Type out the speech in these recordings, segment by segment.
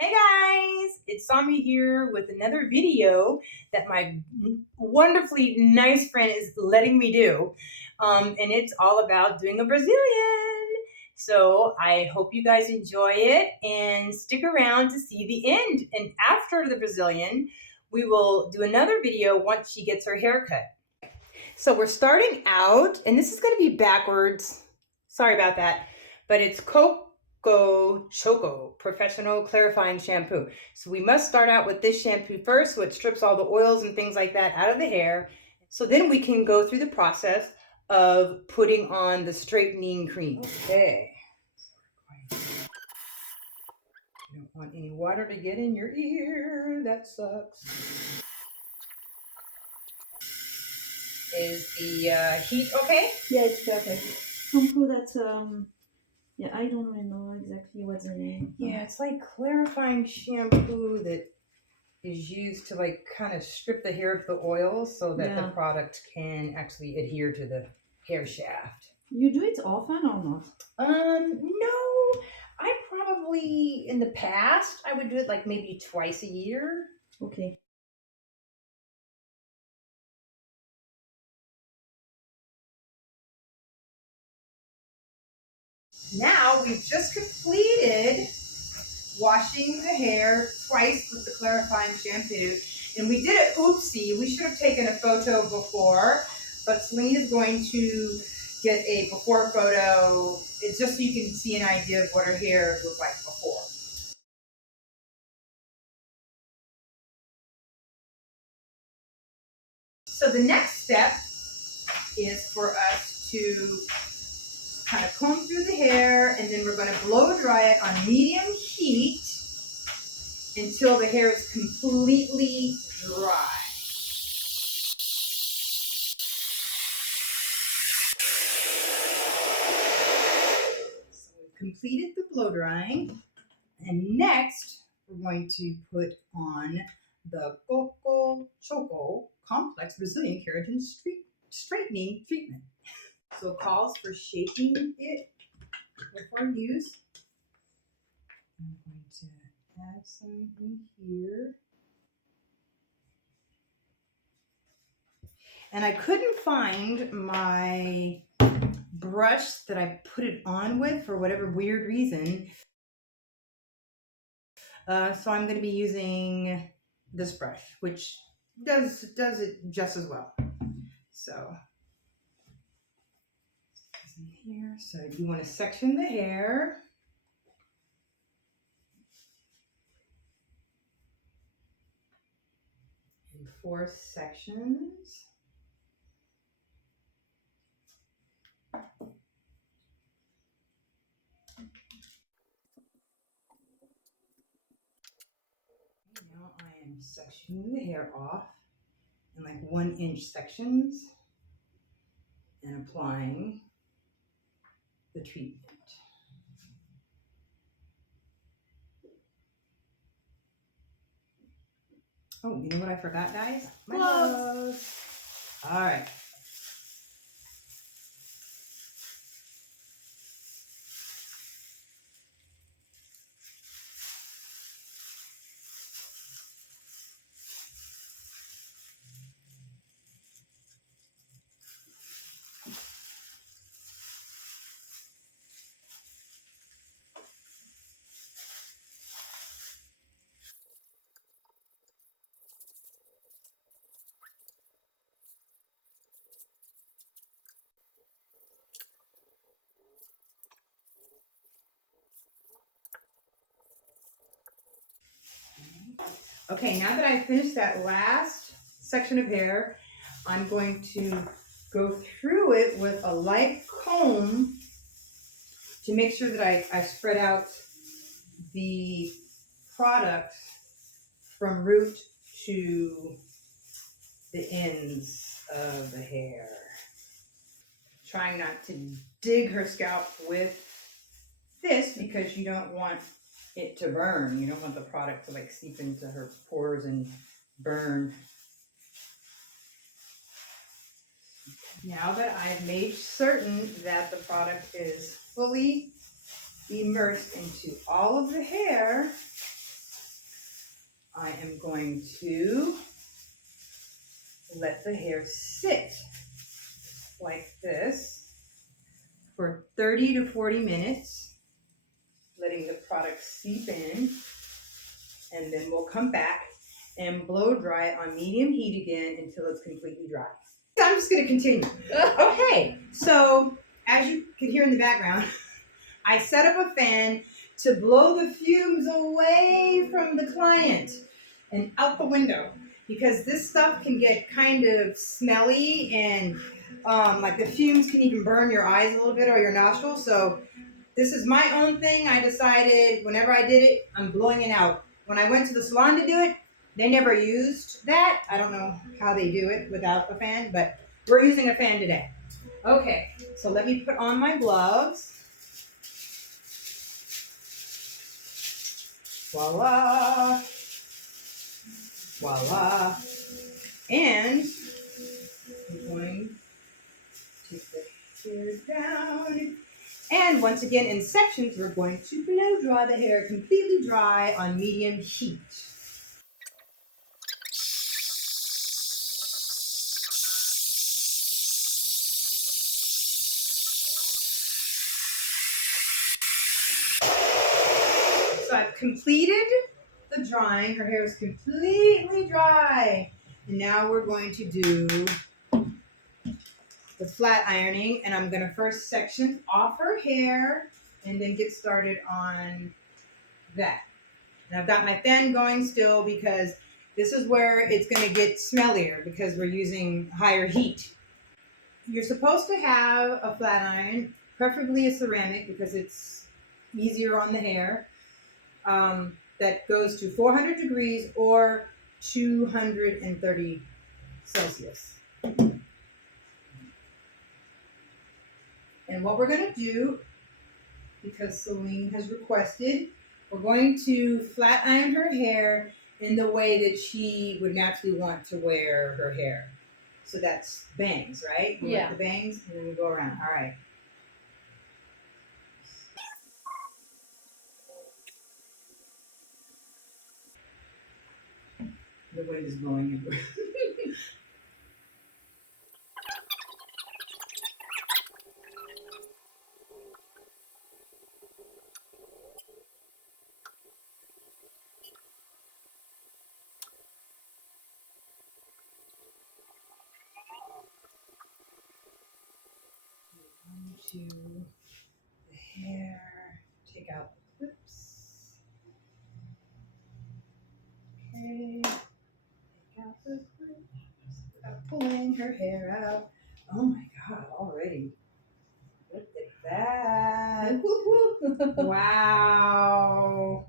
Hey guys, it's Saam here with another video that my wonderfully nice friend is letting me do. And it's all about doing a Brazilian. So I hope you guys enjoy it and stick around to see the end. And after the Brazilian, we will do another video once she gets her hair cut. So we're starting out, and this is going to be backwards. Sorry about that, but it's Choco Professional Clarifying Shampoo. So we must start out with this shampoo first, so it strips all the oils and things like that out of the hair. So then we can go through the process of putting on the straightening cream. Okay. You don't want any water to get in your ear. That sucks. Is the heat okay? Yeah, it's perfect. Shampoo that's yeah, I don't really know exactly what's the name. Yeah, it's like clarifying shampoo that is used to like kind of strip the hair of the oil so that the product can actually adhere to the hair shaft. You do it often or not? No. I probably in the past I would do it like maybe twice a year. Okay. Now we've just completed washing the hair twice with the clarifying shampoo. And we did it oopsie. We should have taken a photo before, but Celine is going to get a before photo. It's just so you can see an idea of what her hair looked like before. So the next step is for us to kind of comb through the hair, and then we're going to blow dry it on medium heat until the hair is completely dry. So we've completed the blow drying, and next we're going to put on the Choco Complex Brazilian Keratin Straightening Treatment. So it calls for shaking it before use. I'm going to add some in here. And I couldn't find my brush that I put it on with for whatever weird reason. So I'm going to be using this brush, which does it just as well. So in here. So you want to section the hair. In 4 sections. Now I am sectioning the hair off in like 1-inch sections and applying the treatment. Oh, you know what I forgot, guys? My gloves. All right. Okay, now that I've finished that last section of hair, I'm going to go through it with a light comb to make sure that I spread out the product from root to the ends of the hair. Trying not to dig her scalp with this because you don't want it to burn. You don't want the product to like seep into her pores and burn. Now that I've made certain that the product is fully immersed into all of the hair, I am going to let the hair sit like this for 30 to 40 minutes, letting the product seep in, and then we'll come back and blow dry it on medium heat again until it's completely dry. I'm just going to continue. Okay, so as you can hear in the background, I set up a fan to blow the fumes away from the client and out the window, because this stuff can get kind of smelly, and like the fumes can even burn your eyes a little bit or your nostrils. So this is my own thing. I decided whenever I did it, I'm blowing it out. When I went to the salon to do it, they never used that. I don't know how they do it without the fan, but we're using a fan today. Okay, so let me put on my gloves. Voila. Voila. And I'm going to take the hair down. And once again, in sections, we're going to blow dry the hair completely dry on medium heat. So I've completed the drying. Her hair is completely dry. And now we're going to do the flat ironing. And I'm going to first section off her hair and then get started on that. And I've got my fan going still because this is where it's going to get smellier because we're using higher heat. You're supposed to have a flat iron, preferably a ceramic because it's easier on the hair. That goes to 400 degrees or 230 Celsius. And what we're going to do, because Celine has requested, we're going to flat iron her hair in the way that she would naturally want to wear her hair. So that's bangs, right? You want the bangs, and then we go around. All right. The wind is blowing everywhere. To the hair, take out the clips. Okay, take out the clips without pulling her hair out. Oh my God, already. Look at that. Wow.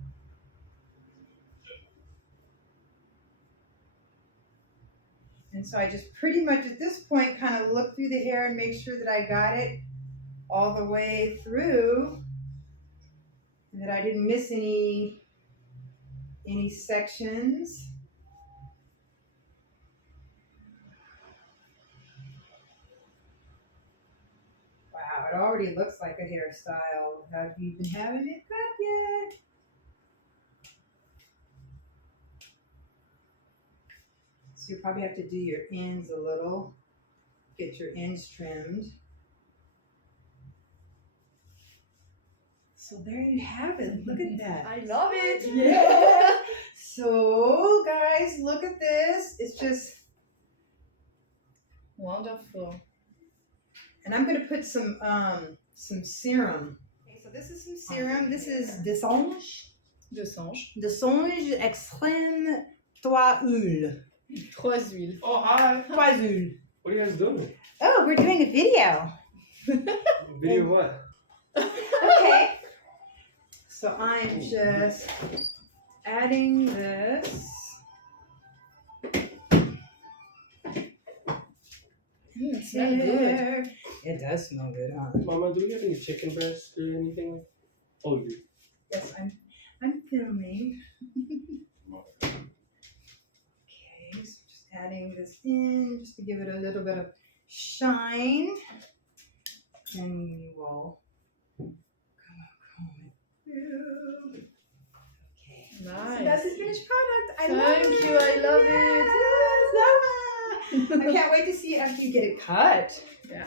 And so I just pretty much at this point kind of look through the hair and make sure that I got it all the way through and that I didn't miss any sections. Wow, it already looks like a hairstyle without you even having it cut yet. So you probably have to do your ends a little, get your ends trimmed. So there you have it. Look at that. I love it. Yeah. So guys, look at this. It's just Wonderful. And I'm gonna put some serum. Okay, so this is some serum. This is de Songe. De Songe. De Songe extrême 3 huiles. 3 huiles. Oh, hi. 3 huiles. What are you guys doing? Oh, we're doing a video. Video what? Okay. So I'm just adding this. It smells good. It does smell good, huh? Mama, do we have any chicken breast or anything? Oh, you. Yes, I'm filming. Okay, so just adding this in just to give it a little bit of shine. And we will comb it through. Okay. So that's the Nice. finished product. I love it. Thank you. I love it. Yes, love it. I can't wait to see it after you get it cut. Yeah.